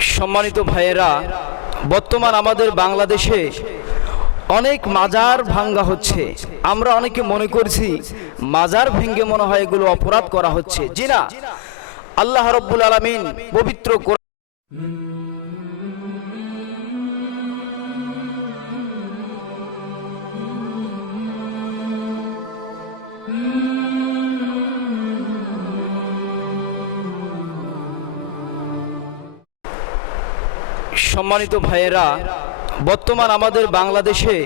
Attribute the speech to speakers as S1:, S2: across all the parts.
S1: সম্মানিত ভাইয়েরা, বর্তমান আমাদের বাংলাদেশে অনেক মাজার ভাঙ্গা হচ্ছে। আমরা অনেকে মনে করছি মাজার ভেঙ্গে মনে হয় এগুলো অপরাধ করা হচ্ছে। জি না? আল্লাহ রব্বুল আলমিন পবিত্র সম্মানিত ভাইয়েরা, বর্তমান আমাদের বাংলাদেশে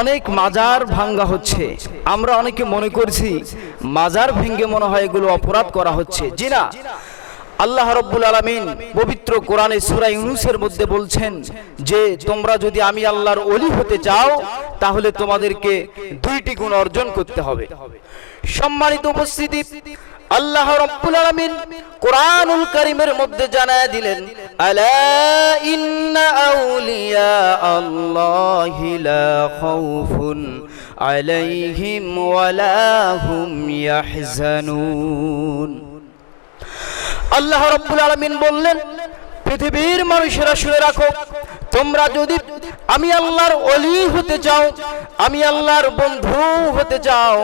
S1: অনেক মাজার ভাঙ্গা হচ্ছে। আমরা অনেকে মনে করছি মাজার ভেঙ্গে মনে হয় এগুলো অপরাধ করা হচ্ছে। জি না। আল্লাহ রব্বুল আলমিন পবিত্র কোরআনে সুরা ইউনুসের মধ্যে বলছেন যে, তোমরা যদি আমি আল্লাহর অলি হতে চাও, তাহলে তোমাদেরকে দুইটি গুণ অর্জন করতে হবে। সম্মানিত উপস্থিতি আল্লাহ রব্বুল আলামিন কোরআনুল কারীমের মধ্যে জানায় দিলেন, আলা ইন্না আউলিয়া আল্লাহি লা খাউফুন আলাইহিম ওয়ালা হুম ইয়াহজানুন। আল্লাহ রব্বুল আলামিন বললেন, পৃথিবীর মানুষেরা শুনে রাখো, তোমরা যদি আমি আল্লাহর অলি হতে চাও, আমি আল্লাহর বন্ধু হতে চাও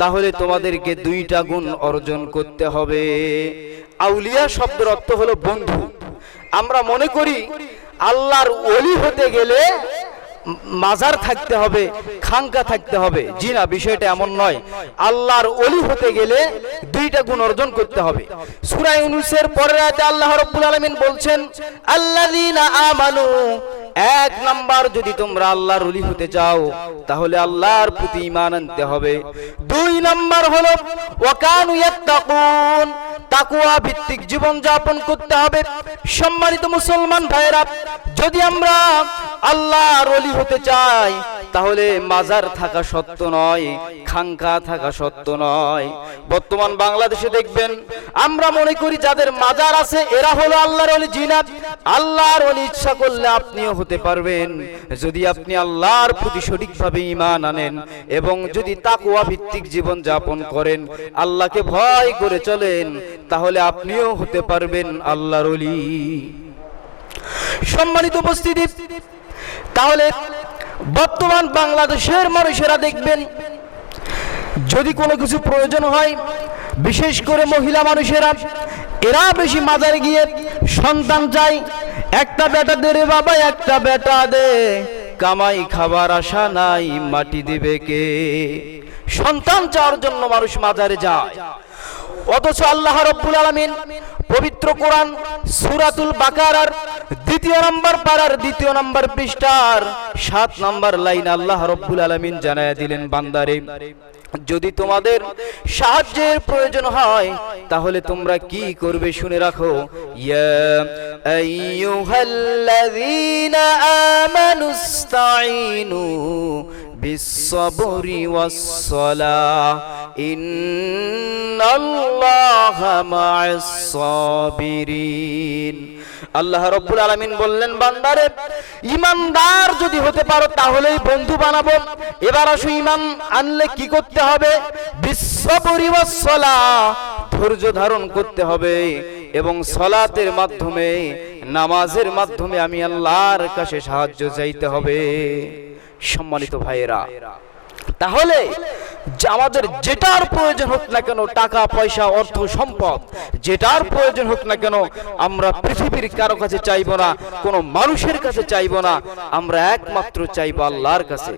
S1: তাহলে তোমাদেরকে দুইটা গুণ অর্জন করতে হবে। আউলিয়া শব্দের অর্থ হলো বন্ধু। আমরা মনে করি আল্লাহর অলি হতে গেলে মাজার থাকতে হবে খাঙ্কা থাকতে হবে। জি না, বিষয়টা এমন নয়। আল্লাহর অলি হতে গেলে দুইটা গুণ অর্জন করতে হবে। সূরা ইউনূসের পরের আয়াতে আল্লাহ রাব্বুল আলামিন বলছেন, আল্লাযীনা আমানু এক নাম্বার যদি তোমরা আল্লাহর অলি হতে চাও, তাহলে আল্লাহর প্রতি ইমান আনতে হবে। দুই নাম্বার হলো, ওয়াকানু ইয়াত্তাকুন, তাকুয়া ভিত্তিক জীবন যাপন করতে হবে। সম্মানিত মুসলমান ভাইরা যদি আমরা আল্লাহর অলি হতে চাই, তাহলে মাজার থাকা সত্য নয় খাঙ্কা থাকা সত্য নয়। বর্তমান বাংলাদেশে দেখবেন, আমরা মনে করি যাদের মাজার আছে, এরা হলো আল্লাহর অলি জিনাত। আল্লাহর অলি ইচ্ছা করলে আপনিও হতে পারবেন। যদি আপনি আল্লাহর প্রতি সঠিকভাবে ঈমান আনেন এবং যদি তাকওয়া ভিত্তিক জীবন যাপন করেন, আল্লাহকে ভয় করে চলেন, তাহলে আপনিও হতে পারবেন আল্লাহর অলি সম্মানিত উপস্থিতি। তাহলে বর্তমান বাংলাদেশের মানুষেরা দেখবেন, যদি কোনো কিছু প্রয়োজন হয়, বিশেষ করে মহিলা মানুষেরা, এরা বেশি মাজারে গিয়ে সন্তান চাই একটা বেটা দে রে বাবা, একটা বেটা দে, কামাই খাবার আশা নাই, মাটি দিবে কে? সন্তান চাওয়ার জন্য মানুষ মাজারে যায়। অথচ আল্লাহ রব্বুল আলামিন পবিত্র কোরআন সূরাতুল বাকারার দ্বিতীয় নম্বর পাড়ার দ্বিতীয় নম্বর পৃষ্ঠার সাত নম্বর লাইন আল্লাহ রব্বুল আলমিন জানায় দিলেন, বান্দারে, যদি তোমাদের সাহায্যের প্রয়োজন হয়, তাহলে তোমরা কি করবে শুনে রাখো। বিশ্বরি আল্লাহ রব্বুল আলমিন বললেন, বান্দারে, ইমানদার যদি হতে পারো তাহলেই বন্ধু বানাবো। এবার আসো ইমান আনলে কি করতে হবে? বিশ্ব পরিবসলা ধৈর্য ধারণ করতে হবে এবং সলাতের মাধ্যমে, নামাজের মাধ্যমে আমি আল্লাহর কাছে সাহায্য চাইতে হবে। সম্মানিত ভাইয়েরা, তাহলে আমাদের যেটার প্রয়োজন হোক না কেন, টাকা, পয়সা, অর্থ, সম্পদ, যেটার প্রয়োজন হোক না কেন, আমরা পৃথিবীর কারও কাছে চাইব না, কোনো মানুষের কাছে চাইব না, আমরা একমাত্র চাইব আল্লাহর কাছে।